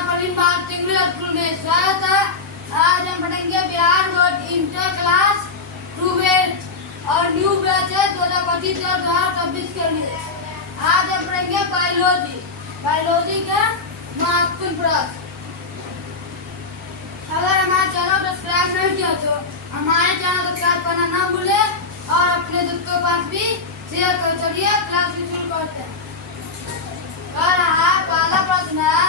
Praveen Bharat English school में स्वागत है। आज हम पढ़ेंगे बिहार बोर्ड इंटर क्लास 12 और न्यू बैच है 2025 और 2026 के लिए। आज हम पढ़ेंगे बायोलॉजी का महत्वपूर्ण प्रश्न। अगर हमारे चैनल को सब्सक्राइब नहीं किया तो हमारे चैनल को सब्सक्राइब करना ना भूले और अपने दोस्तों के पास भी शेयर कर। चलिए क्लास शुरू करते हैं। पहला प्रश्न है,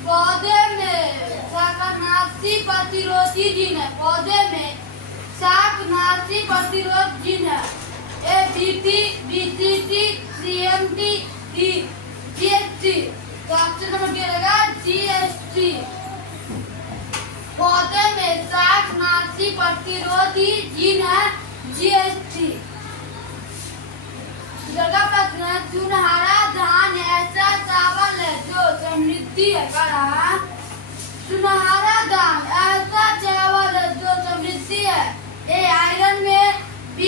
पौधे में शाकनाशी प्रतिरोधी जीन है। पौधे में शाकनाशी प्रतिरोध जीन है। ABT, BCT, CMT, D, GST। तो ऑप्शन नंबर क्या रहेगा? GST। पौधे में शाकनाशी प्रतिरोधी जीन है GST। दूसरा प्रश्न है, सुनहरा धान ऐसा चावल है जो समृद्धि है। सुनहरा धान ऐसा चावल है जो समृद्धि है। A आयरन में, B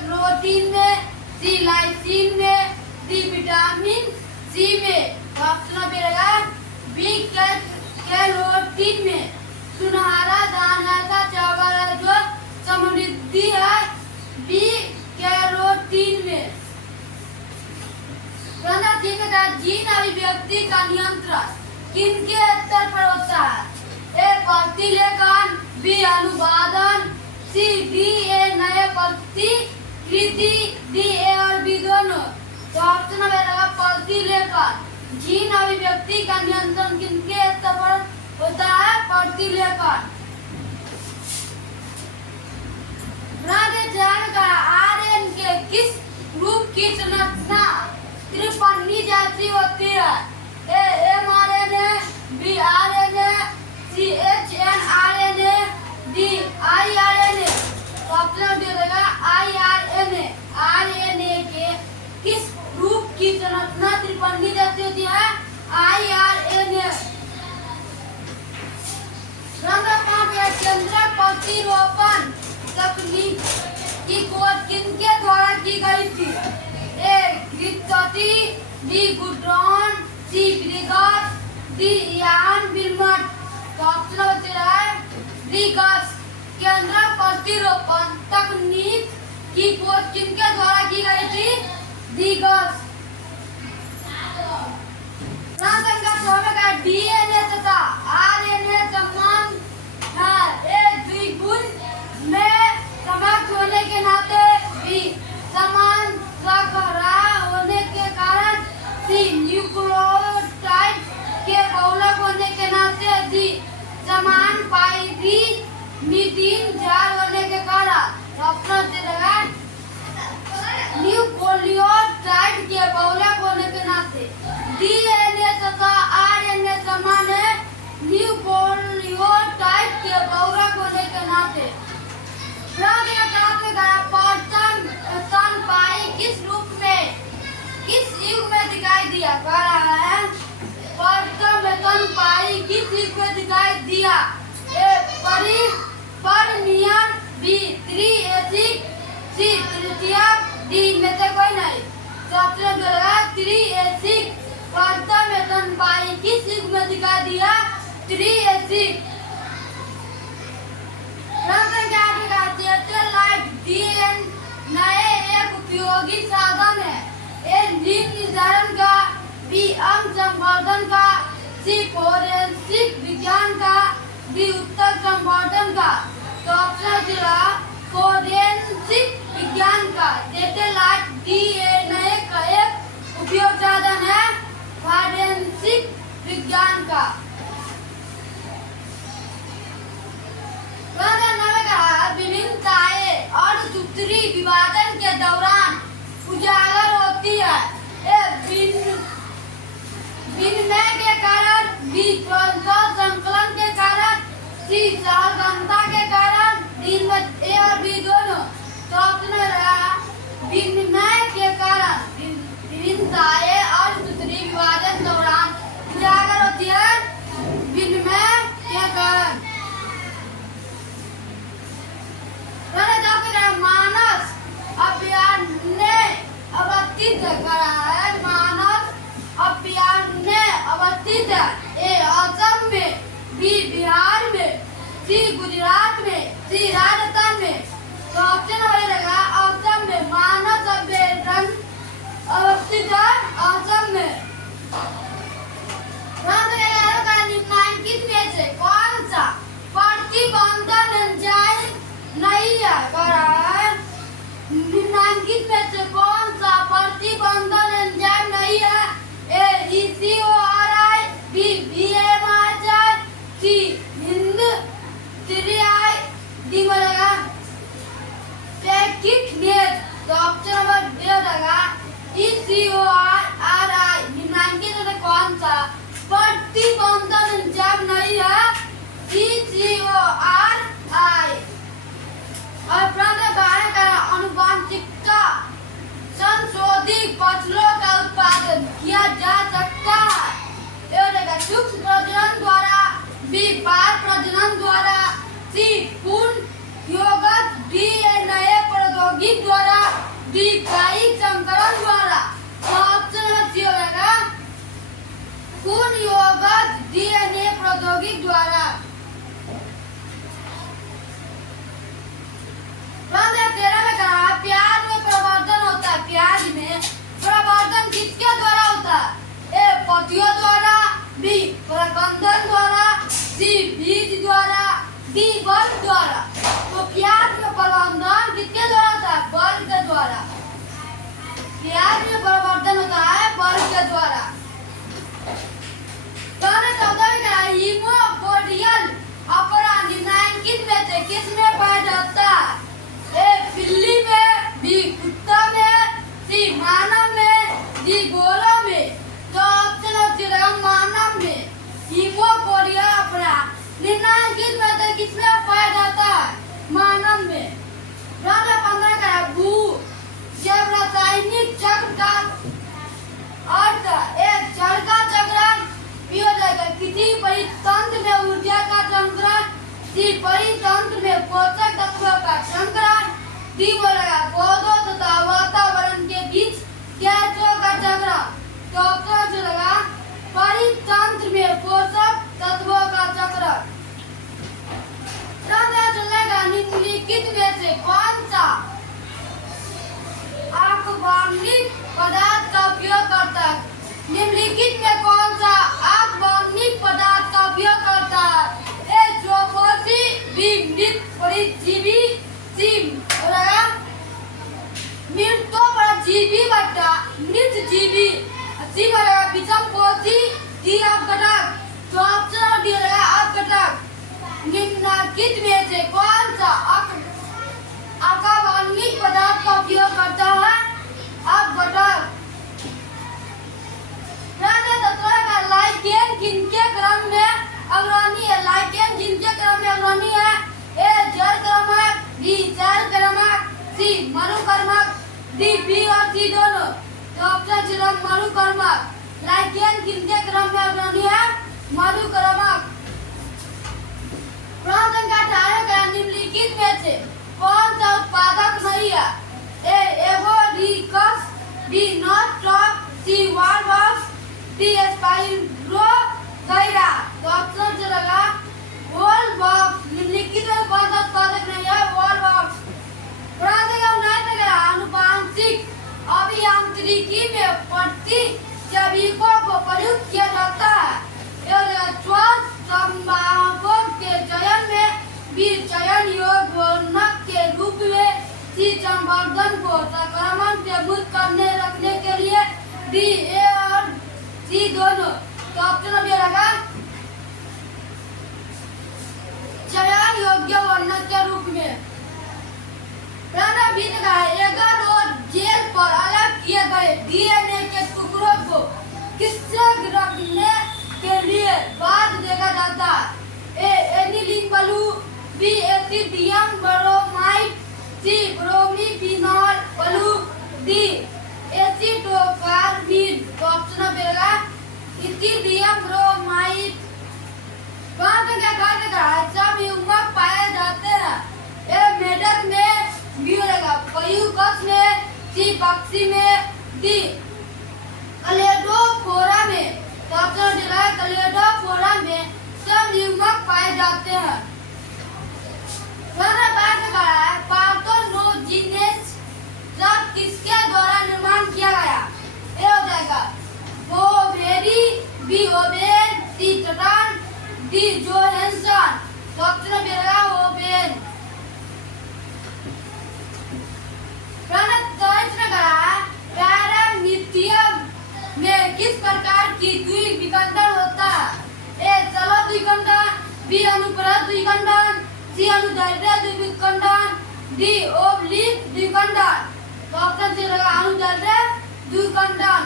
प्रोटीन में, C लाइसिन में, D विटामिन C में। ऑप्शन नंबर रहेगा B कैरोटीन में। सुनहरा धान ऐसा चावल है जो समृद्धि है B कैरोटीन में। जीन अभिव्यक्ति का नियंत्रण किनके स्तर पर होता है? A प्रतिलेखन, B अनुवादन, C D नए प्रतिकृति, D A और B दोनों। तो ऑप्शन नंबर रहेगा प्रतिलेखन। जीन अभिव्यक्ति का नियंत्रण किनके स्तर पर होता है? प्रतिलेखन। RNA के किस रूप की संरचना त्रिपन्नी जैसी होती है? A mRNA, B RNA, C hnRNA, D iRNA। तो ऑप्शन दे देगा iRNA। RNA के किस रूप की संरचना त्रिपन्नी जैसी होती है? iRNA। केंद्रक प्रतिरोपण तकनीक की खोज किनके द्वारा की गई थी? A ग्रिप्सटी, B गुड्रॉन, C ग्रिगस, D इयान विल्मट। तो ऑप्शन बचेगा ग्रिगस। केंद्रक प्रतिरोपण तकनीक की खोज किनके द्वारा की गई थी? ग्रिगस। DNA तथा RNA समान है। A द्विगुण में समर्थ होने के नाते, B समान श्रृंखला होने के कारण, C न्यूक्लियोटाइड के बहुलक होने के नाते, D समान पाइरीमिडीन जाल होने के कारण। ऑप्शन देगा न्यूक्लियोटाइड के बहुलक होने के नाते। DNA तथा RNA समान है न्यूक्लियोटाइड के बहुलक होने के नाते। स्तनपायी किस रूप में, किस युग में दिखाई दिया? कह रहा है प्रथम स्तनपायी किस युग में दिखाई दिया? A पर्मियन, B त्रिएसिक, C तृतीयक, D में से कोई नहीं। तो ऑप्शन देगा त्रिएसिक। प्रथम स्तनपायी किस युग में दिखाई दिया? त्रिएसिक। नए एक उपयोगी साधन है। A लिंग निर्धारण का, B अंग संवर्धन का, C फोरेंसिक विज्ञान का, D उत्तर संवर्धन का। तो ऑप्शन दिया फोरेंसिक विज्ञान का। सैटेलाइट DNA का एक उपयोग साधन है फोरेंसिक विज्ञान का। विभिन्नताएं और सूत्री विभाजन के दौरान उजागर होती है। A विनिमय के कारण, B क्रमशः संकलन के कारण, C सहगमता के कारण, D A और B दोनों। तो ऑप्शन रहेगा विनिमय के कारण। विभिन्नताएं और सूत्री विभाजन दौरान उजागर होती है विनिमय के कारण। मानस अभियान्य अवस्थित करा है। मानस अभियान्य अवस्थित है। A औसत बी बिहार में, सी गुजरात में, सी राजस्थान में। तो ऑप्शन हो जाएगा असम में, मानव संवेदन अवस्थित असम में। निम्नलिखित में से कौन सा प्रतिबंधन एंजाइम नहीं है? निम्नलिखित में से कौन सा प्रतिबंधन एंजाइम नहीं है? ए ECORI, बी BMRI, सी हिंद सीरियाई, डी बनेगा टेक्निक। तो ऑप्शन नंबर बी होगा ECORI। निम्नलिखित में से कौन सा प्रतिबंधन एंजाइम नहीं है? ECORI। और प्रश्न 12 का आनुवंशिकता संशोधित फसलों का उत्पादन किया जा सकता है। सूक्ष्म प्रजनन द्वारा, बी बाल प्रजनन द्वारा, सी पूर्ण यौगिक DNA प्रौद्योगिकी द्वारा, डी कायिक संकरण द्वारा। तो ऑप्शन नंबर सी होगा पूर्ण यौगिक DNA प्रौद्योगिकी द्वारा। प्याज में प्रवर्धन होता है। प्याज में प्रवर्धन किसके द्वारा होता है? ए पत्तियों द्वारा, बी प्रकंदन द्वारा, सी बीज द्वारा, डी बल्ब द्वारा। तो प्याज में प्रवर्धन किसके द्वारा होता है? बल्ब के द्वारा। प्याज में प्रवर्धन होता है बल्ब के द्वारा। हीमोफोडियल अपराध निम्नलिखित में से किसमें पाया जाता है? ए बिल्ली में, बी कुत्ता में, सी मानव में, डी गोरों में। तो ऑप्शन होगा मानव में। हीमोफोडियल अपराध निम्नलिखित में से किसमें पाया जाता है? मानव में। 15 का भू जैव रासायनिक चक्र का अर्थ एक जड़ का चक्रण, बी हो जाएगा किसी परितंत्र में ऊर्जा का संचरण, सी परितंत्र में पोषक तत्वों का संचरण, डी बोलेगा पौधों तथा वातावरण के बीच गैसों का चक्रण। तो ऑप्शन चलेगा परितंत्र में पोषक तत्वों का चक्रण। चलेगा निम्नलिखित में से कौन सा आक्वानिक पदार्थ का उपयोग करता है? निम्नलिखित में कौन सा आक्वानिक पदार्थ का उपयोग करता है? ए जोफोसी, बी मृत परजीवी, सी मृतो परजीवी बट्टा मृत जीवी, सी विषमपोषी, डी अपघटक। तो ऑप्शन डी रहेगा अपघटक। निम्नलिखित में से कौन सा आक्वानिक पदार्थ का उपयोग करता है? अपघटक। लाइकेन किनके क्रम में अग्रणी है? लाइकेन किनके क्रम में अग्रणी है? ए जड़ क्रमक, बी जड़ क्रमक, सी मनुकर्मक, डी बी और सी दोनों। तो ऑप्शन चुनो मनुकर्मक। लाइकेन किनके क्रम में अग्रणी है? मनुकर्मक। प्रश्न संख्या 18 का निम्नलिखित में से कौन सा उत्पादक नहीं है? ए एवोडिकस, बी नॉस्ट्रॉप, सी वॉलवॉक्स, डी स्पाइरो गैरा। तो ऑप्शन चलेगा वॉलवॉक्स। निम्नलिखित में कौन सा उत्पादक नहीं है? वॉलवॉक्स। आनुवांशिक अभियांत्रिकी में प्रतिजैविकों को प्रयुक्त किया जाता है। संवाहकों के चयन में, बी चयन योग्य के रूप में, सी संवर्धन को संक्रमण से मुक्त करने रखने के लिए, डी ए और सी दोनों। तो ऑप्शन भी रहेगा चयन योग्य वर्णक के रूप में। और जेल पर अलग किए गए DNA के टुकड़ों को किससे गिरफ्तार के लिए बाद देखा जाता है? ए एनिलीन ब्लू, बी एसिडियम ब्रोमाइड, सी ब्रोमीफिनॉल ब्लू, डी एसिटोकार्बीन। तो ऑप्शन रहेगा एसिडियम ब्रोमाइड। सब युग्मक पाए जाते हैं। ए मेढक में, बी रहेगा पयूकस में, सी पक्षी में, डी कलेडोफोरा में। तो ऑप्शन रहेगा कलेडोफोरा में। सब युग्मक बी अनुप्रस्थ द्विखंडन, सी अनुदैर्ध्य द्विखंडन, डी ओब्लिक द्विखंडन। तो ऑप्शन सी रहेगा अनुदैर्ध्य द्विखंडन।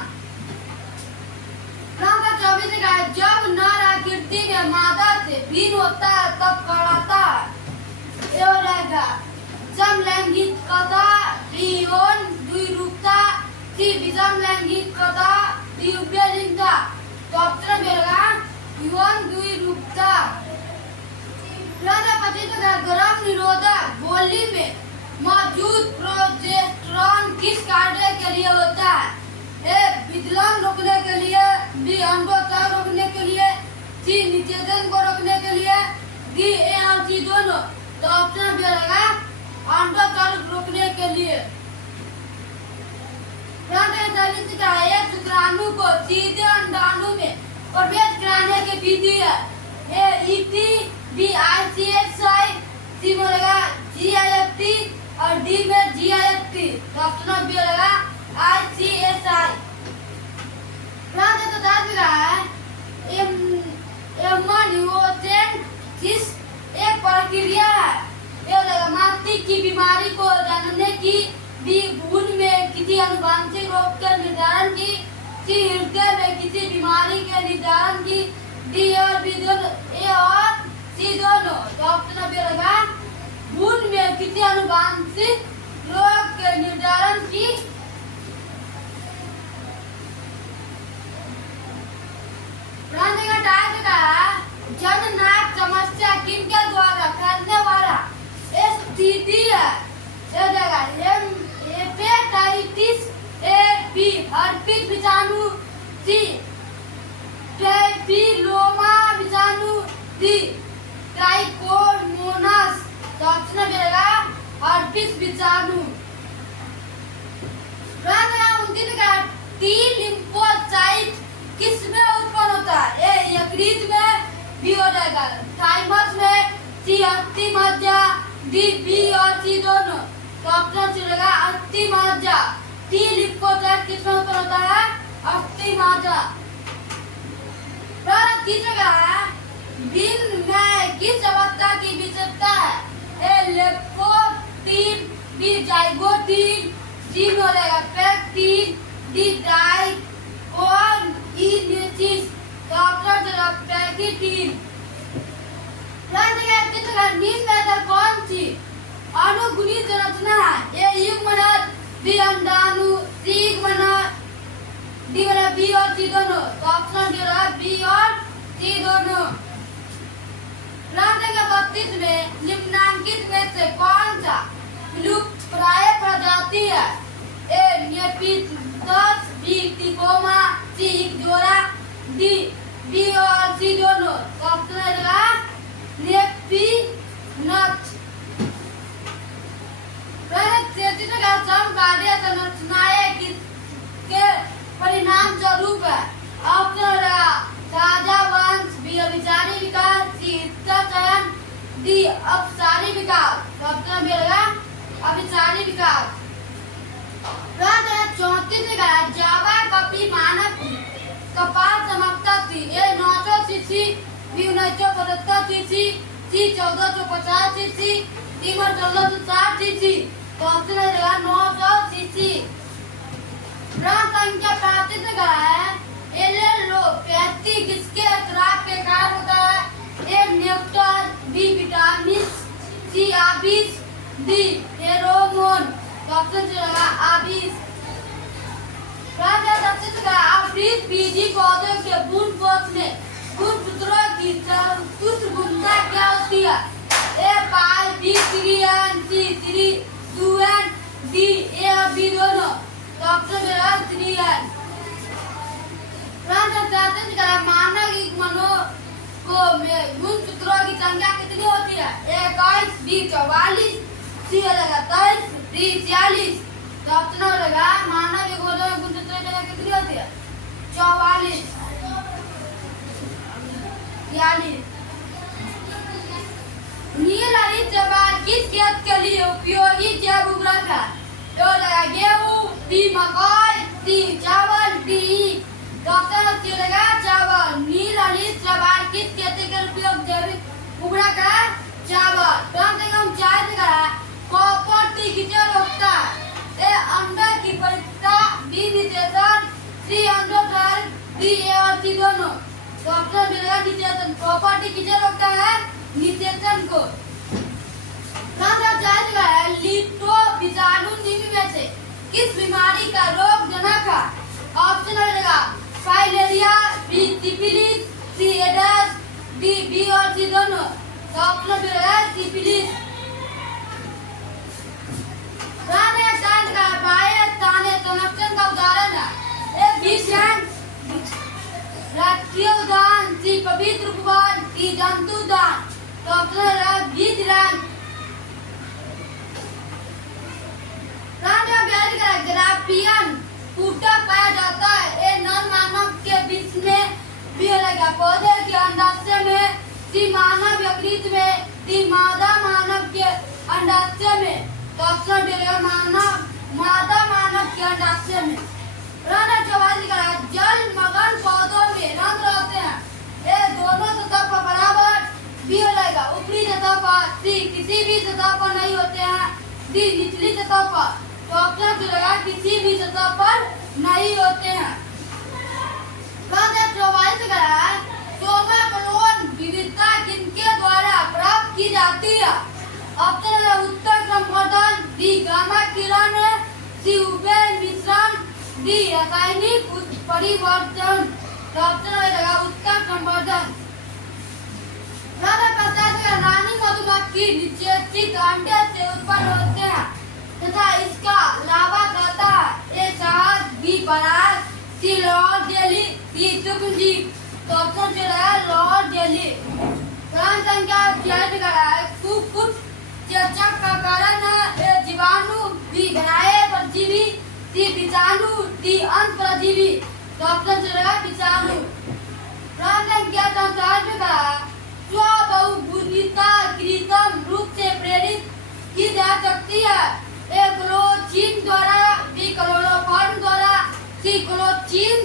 नंबर 24 का है, जब नर आकृति में मादा से भिन्न होता है तब कहलाता है। ये हो रहेगा समलैंगिकता, बी यौन द्विरूपता, सी विषम लैंगिकता, डी उभयलिंगता। तो ऑप्शन बी रहेगा यौन द्विरूपता। नंबर 25 का गर्भ निरोधक गोली में मौजूद प्रोजेस्टेरॉन किस कार्य के लिए होता है? ए विकलन रोकने के लिए, बी अंडोत्सर्ग रोकने के लिए, सी निषेचन को रोकने के लिए, डी ए और सी दोनों। तो ऑप्शन बी रहेगा अंडोत्सर्ग रोकने के लिए। एक शुक्राणु को सीधे अंडाणु में प्रवेश कराने की विधि है। ए ईटी, बी आईसीएसआई, सी में रहेगा जीआईएफटी और डी में जीआईएफटी। तो ऑप्शन बी रहेगा आईसीएसआई। एक प्रक्रिया है, ये मानसिक की बीमारी को जानने की, बी भ्रूण में किसी आनुवंशिक रोग के निर्धारण की, सी हृदय में किसी बीमारी के निर्धारण की, डी और बी दोनों, ए और सी दोनों। तो ऑप्शन बी रहेगा भ्रूण में किसी आनुवंशिक रोग के निर्धारण की। जननांग समस्या किनके द्वारा फैलने वाला स्थिति है? हेपेटाइटिस ए, बी हर्पिस विषाणु, सी पैपिलोमा विषाणु, डी ट्राइकोमोनास। तो ऑप्शन मिलेगा हर्पिस विषाणु। टी लिम्फोसाइट किसमें उत्पन्न होता है? ए यकृत में, बी हो जाएगा थाइमस में, सी अस्थि मज्जा, डी बी और सी दोनों। तो ऑप्शन सी रहेगा अस्थि मज्जा। टी लिम्फोसाइट किसमें उत्पन्न होता है? अस्थि मज्जा। तीसरा है भिन्न में किस अवस्था की विशेषता है? ए लेप्टोप्टीन, बी जाइगोटीन, सी में हो जाएगा पेक्टीन, डी डाई और इनिसिस। तो ऑप्शन है पैकिटीन। निम्न में से कौन सी अनुगुणी संरचना है? ए युग्मनज, बी अंडाणु, सी युग्मनज, डी वाला बी और सी दोनों। तो ऑप्शन डी रहा बी और सी दोनों। 32 में निम्नांकित में से कौन सा विलुप्त प्राय प्रजाति है? ए नेपिटस, बी टिकोमा, सी इक्जोरा, डी बी और सी दोनों। तो ऑप्शन रहेगा नेपिनथ। समकालीय संरचनाएं किसके परिणाम स्वरूप है? ऑप्शन रहेगा साझा वंश, बी अभिसारी विकास, सी चयन, डी अपसारी विकास। तो ऑप्शन रहेगा अभिसारी विकास। 34 का जावा कॉपी मानव की कपाल क्षमता थी। ए 900 सीसी, बी 1975 सीसी, सी 1450 सीसी, डी 1460 सीसी। तो ऑप्शन रहेगा 900 सीसी। संख्या 35 का है एलेलोपैथी किसके श्राप के कारण होता है? ए नेक्टर, बी विटामिन, सी आबिस, डी फेरोमोन। तो ऑप्शन रहेगा आबिस। आवृत बीजी पौधों के बूंद पोष में गुणसूत्रों की चतुर्भुजता क्या होती है? ए पाई, B 3n, C 2n, D A और बी दोनों। तो ऑप्शन रहेगा 3n। मानव युग्मनों को में गुणसूत्रों की संख्या कितनी होती है? 21, बी 44, सी हो जाएगा 23, डी 46। तो ऑप्शन रहेगा मानव युग्मनों में गुणसूत्रों की संख्या कितनी होती है? 44, 46। नील हरित जवार किस खेत के लिए उपयोगी जैव उर्वरक है? तो गेहूं, बी मकई, सी चावल, डी डॉक्टर चावल। नील हरित जवार किस खेती के उपयोग जैविक उबड़ा का चावल कम से कम चाय से करा कॉपर टी किचन रोकता ए अंडर की परीक्षा बी निषेधन सी अंडर डी ए और सी दोनों तो ऑप्शन मिलेगा निषेधन कॉपर टी किचन रोकता है निषेधन को कम से चाय से करा लिटो विषाणु निम्न में से किस बीमारी का रोग जनक है ऑप्शन मिलेगा फाइलेरिया बी सिफिलिस सी एड्स डी बी और सी दोनों तो ऑप्शन मिलेगा सिफिलिस ताने तान का बाय ताने संरक्षण का उदाहरण है एक विषाण राष्ट्रीय उद्यान सी पवित्र उपवन सी जंतु उद्यान तो ऑप्शन है बीज रंग ताने ब्याज का ग्राफियन फूटक पाया जाता है ये नर मानव के बीच में भी लगा पौधे के अंडाशय में सी मानव यकृत में सी मादा मानव के अंडाशय में तो ऑप्शन मिलेगा मादा मानव के अंडाशय में रंध्र चौवाली का जल मगन पौधों में रंध्र होते हैं ये दोनों सतह पर बराबर भी लगेगा ऊपरी सतह पर सी किसी भी सतह पर नहीं होते हैं डी निचली सतह पर तो ऑप्शन मिलेगा किसी भी सतह पर नहीं होते हैं सोमा क्लोन विविधता किनके द्वारा प्राप्त की जाती है ऑप्शन है उत्तर संवर्धन डी गामा किरण सी उभय मिश्रण डी रासायनिक परिवर्तन ऑप्शन है उत्तर संवर्धन रानी मधुमक्खी निषेचित अंडे से उत्पन्न होते हैं तथा इसका लावा कहता है ए शहद बी पराग सी लॉर्ड जेली डी सूक्ष्मजीव तो ऑप्शन जो है लॉर्ड जेली प्राण संख्या 46 का है कुछ चेचक का कारण है जीवाणु बी बनाए परजीवी सी विषाणु डी अंत परजीवी तो ऑप्शन जो है विषाणु प्राण संख्या 47 का स्वबहुगुणिता कृत्रिम रूप से प्रेरित की जा सकती है ए क्लोरोचिन द्वारा बी क्लोरोफॉर्म द्वारा सी क्लोरोचिन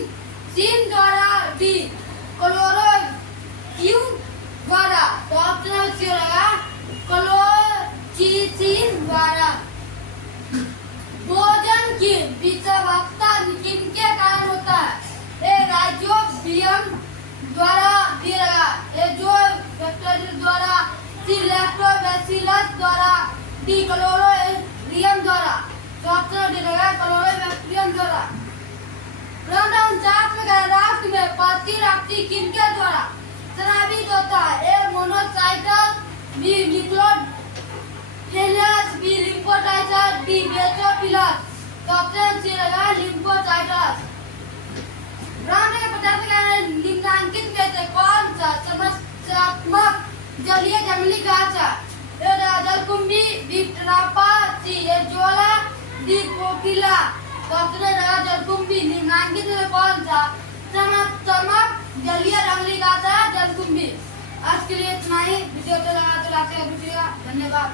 सीन द्वारा डी क्लोरोक्यून द्वारा तो ऑप्शन सी होगा क्लोरोचिन द्वारा भोजन की विषवक्ता किनके कारण होता है ए राइजोबियम द्वारा दिया गया ए जो बैक्टीरिया द्वारा सी लैक्टोबैसिलस द्वारा डी क्लोरोरियम द्वारा तो ऑप्शन डी रहेगा क्लोरोबैक्टीरियम द्वारा राष्ट्र में प्रतिरक्षी किनके द्वारा स्रावित होता है ए मोनोसाइटस बी न्यूक्लियोफिलस बी लिम्फोसाइटस डी बेसोफिलस तो ऑप्शन सी रहेगा लिम्फोसाइटस ब्रह्मांड के पदार्थ निम्नांकित में से कौन सा समस्यात्मक जलीय जंगली घास है ए जलकुंभी बी ट्रापा सी एजोला डी कोकिला तो ऑप्शन रहेगा जलकुंभी निम्नांकित में कौन सा समस्यात्मक जलीय जंगली घास है जलकुंभी आज के लिए इतना ही वीडियो चलाते हैं धन्यवाद।